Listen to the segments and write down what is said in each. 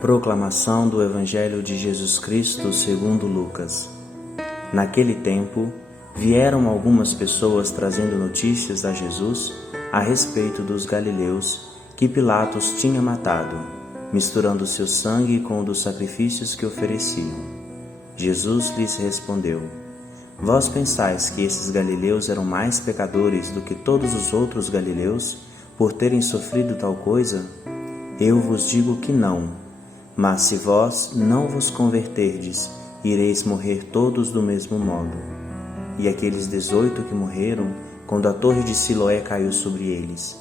Proclamação do Evangelho de Jesus Cristo segundo Lucas. Naquele tempo, vieram algumas pessoas trazendo notícias a Jesus a respeito dos galileus que Pilatos tinha matado, misturando seu sangue com o dos sacrifícios que ofereciam. Jesus lhes respondeu: Vós pensais que esses galileus eram mais pecadores do que todos os outros galileus por terem sofrido tal coisa? Eu vos digo que não. Mas se vós não vos converterdes, ireis morrer todos do mesmo modo. E aqueles 18 que morreram, quando a torre de Siloé caiu sobre eles,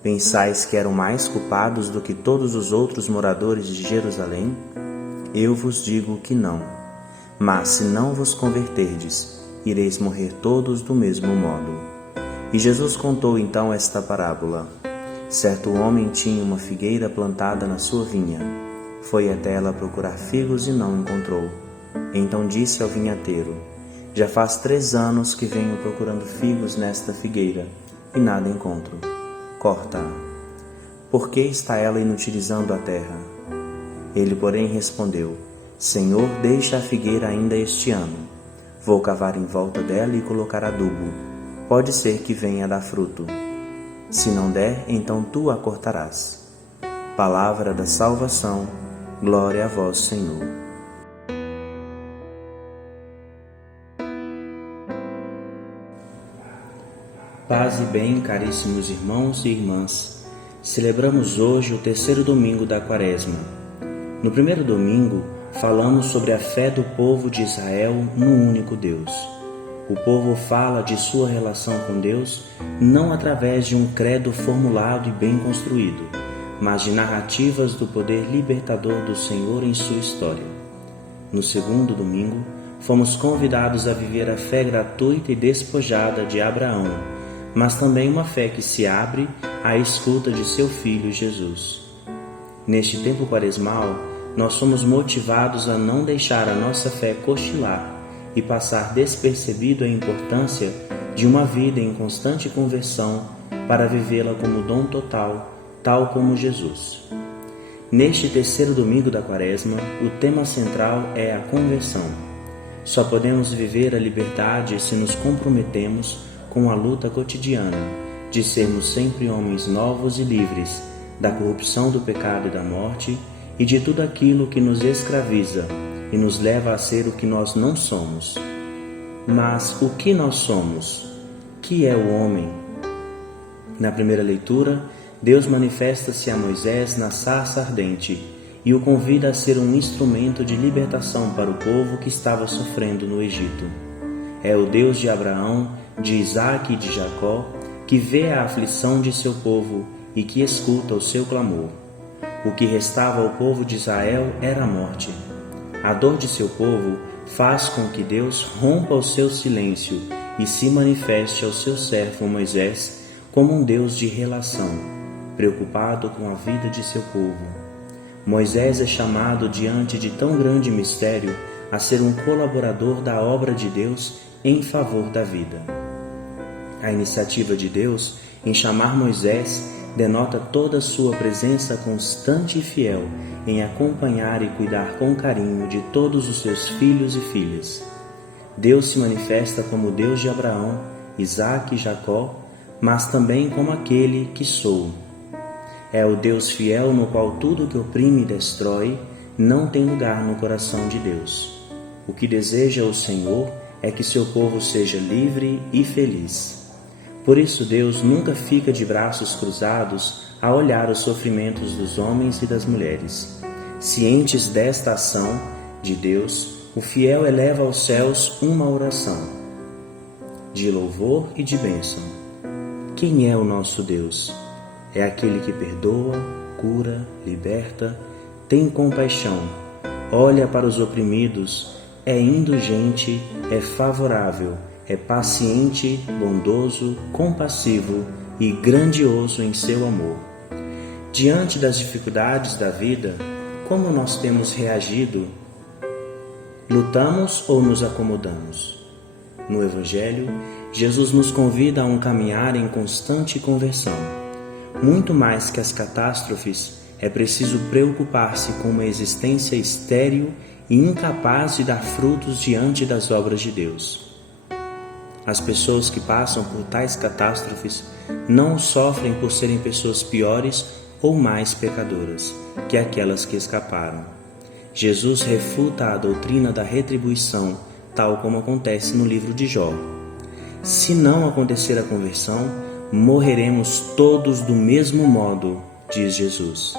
pensais que eram mais culpados do que todos os outros moradores de Jerusalém? Eu vos digo que não. Mas se não vos converterdes, ireis morrer todos do mesmo modo. E Jesus contou então esta parábola. Certo homem tinha uma figueira plantada na sua vinha. Foi até ela procurar figos e não encontrou. Então disse ao vinhateiro: Já faz 3 anos que venho procurando figos nesta figueira, e nada encontro. Corta-a. Por que está ela inutilizando a terra? Ele, porém, respondeu: Senhor, deixa a figueira ainda este ano. Vou cavar em volta dela e colocar adubo. Pode ser que venha a dar fruto. Se não der, então tu a cortarás. Palavra da salvação. Glória a vós, Senhor. Paz e bem, caríssimos irmãos e irmãs. Celebramos hoje o 3º domingo da Quaresma. No primeiro domingo, falamos sobre a fé do povo de Israel no único Deus. O povo fala de sua relação com Deus não através de um credo formulado e bem construído, mas de narrativas do poder libertador do Senhor em sua história. No segundo domingo, fomos convidados a viver a fé gratuita e despojada de Abraão, mas também uma fé que se abre à escuta de seu Filho Jesus. Neste tempo quaresmal, nós somos motivados a não deixar a nossa fé cochilar e passar despercebido a importância de uma vida em constante conversão para vivê-la como dom total, tal como Jesus. Neste 3º domingo da Quaresma, o tema central é a conversão. Só podemos viver a liberdade se nos comprometemos com a luta cotidiana de sermos sempre homens novos e livres da corrupção do pecado e da morte e de tudo aquilo que nos escraviza e nos leva a ser o que nós não somos. Mas o que nós somos? Que é o homem? Na primeira leitura, Deus manifesta-se a Moisés na sarça ardente e o convida a ser um instrumento de libertação para o povo que estava sofrendo no Egito. É o Deus de Abraão, de Isaque e de Jacó, que vê a aflição de seu povo e que escuta o seu clamor. O que restava ao povo de Israel era a morte. A dor de seu povo faz com que Deus rompa o seu silêncio e se manifeste ao seu servo Moisés como um Deus de relação, preocupado com a vida de seu povo. Moisés é chamado diante de tão grande mistério a ser um colaborador da obra de Deus em favor da vida. A iniciativa de Deus em chamar Moisés denota toda a sua presença constante e fiel em acompanhar e cuidar com carinho de todos os seus filhos e filhas. Deus se manifesta como Deus de Abraão, Isaque e Jacó, mas também como aquele que sou. É o Deus fiel no qual tudo que oprime e destrói não tem lugar no coração de Deus. O que deseja o Senhor é que seu povo seja livre e feliz. Por isso Deus nunca fica de braços cruzados a olhar os sofrimentos dos homens e das mulheres. Cientes desta ação de Deus, o fiel eleva aos céus uma oração de louvor e de bênção. Quem é o nosso Deus? É aquele que perdoa, cura, liberta, tem compaixão, olha para os oprimidos, é indulgente, é favorável, é paciente, bondoso, compassivo e grandioso em seu amor. Diante das dificuldades da vida, como nós temos reagido? Lutamos ou nos acomodamos? No Evangelho, Jesus nos convida a um caminhar em constante conversão. Muito mais que as catástrofes, é preciso preocupar-se com uma existência estéril e incapaz de dar frutos diante das obras de Deus. As pessoas que passam por tais catástrofes não o sofrem por serem pessoas piores ou mais pecadoras que aquelas que escaparam. Jesus refuta a doutrina da retribuição, tal como acontece no livro de Jó. Se não acontecer a conversão, morreremos todos do mesmo modo, diz Jesus.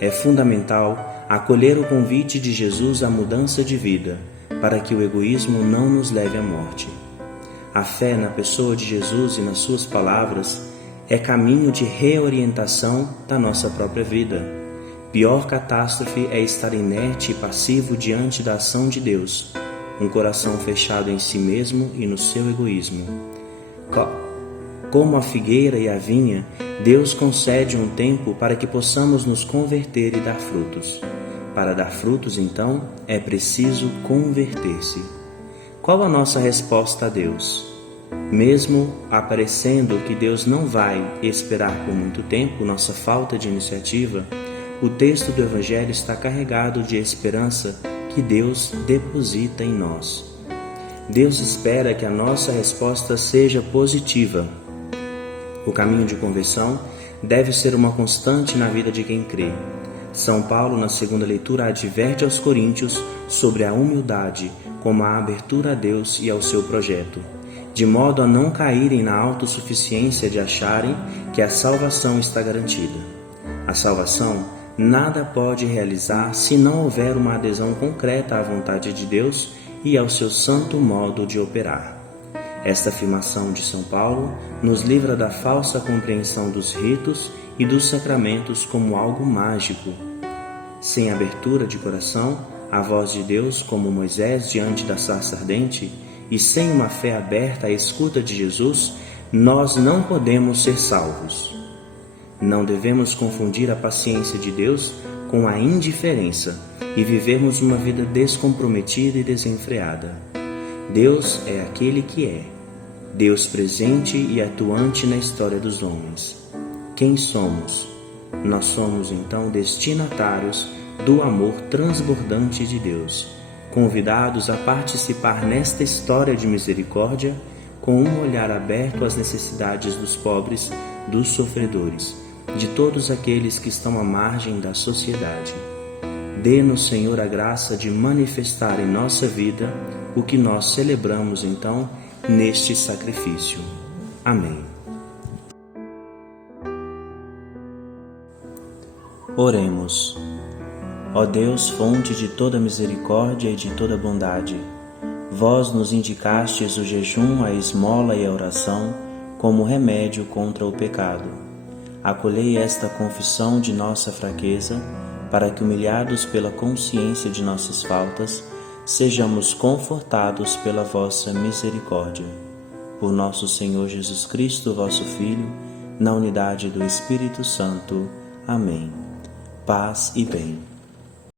É fundamental acolher o convite de Jesus à mudança de vida, para que o egoísmo não nos leve à morte. A fé na pessoa de Jesus e nas suas palavras é caminho de reorientação da nossa própria vida. Pior catástrofe é estar inerte e passivo diante da ação de Deus, um coração fechado em si mesmo e no seu egoísmo. Como a figueira e a vinha, Deus concede um tempo para que possamos nos converter e dar frutos. Para dar frutos, então, é preciso converter-se. Qual a nossa resposta a Deus? Mesmo aparecendo que Deus não vai esperar por muito tempo nossa falta de iniciativa, o texto do Evangelho está carregado de esperança que Deus deposita em nós. Deus espera que a nossa resposta seja positiva. O caminho de conversão deve ser uma constante na vida de quem crê. São Paulo, na segunda leitura, adverte aos coríntios sobre a humildade como a abertura a Deus e ao seu projeto, de modo a não caírem na autossuficiência de acharem que a salvação está garantida. A salvação nada pode realizar se não houver uma adesão concreta à vontade de Deus e ao seu santo modo de operar. Esta afirmação de São Paulo nos livra da falsa compreensão dos ritos e dos sacramentos como algo mágico. Sem abertura de coração à voz de Deus, como Moisés diante da sarça ardente, e sem uma fé aberta à escuta de Jesus, nós não podemos ser salvos. Não devemos confundir a paciência de Deus com a indiferença e vivermos uma vida descomprometida e desenfreada. Deus é aquele que é, Deus presente e atuante na história dos homens. Quem somos? Nós somos então destinatários do amor transbordante de Deus, convidados a participar nesta história de misericórdia com um olhar aberto às necessidades dos pobres, dos sofredores, de todos aqueles que estão à margem da sociedade. Dê-nos, Senhor, a graça de manifestar em nossa vida o que nós celebramos então neste sacrifício. Amém. Oremos. Ó Deus, fonte de toda misericórdia e de toda bondade, vós nos indicastes o jejum, a esmola e a oração como remédio contra o pecado. Acolhei esta confissão de nossa fraqueza, para que, humilhados pela consciência de nossas faltas, sejamos confortados pela vossa misericórdia. Por nosso Senhor Jesus Cristo, vosso Filho, na unidade do Espírito Santo. Amém. Paz e bem.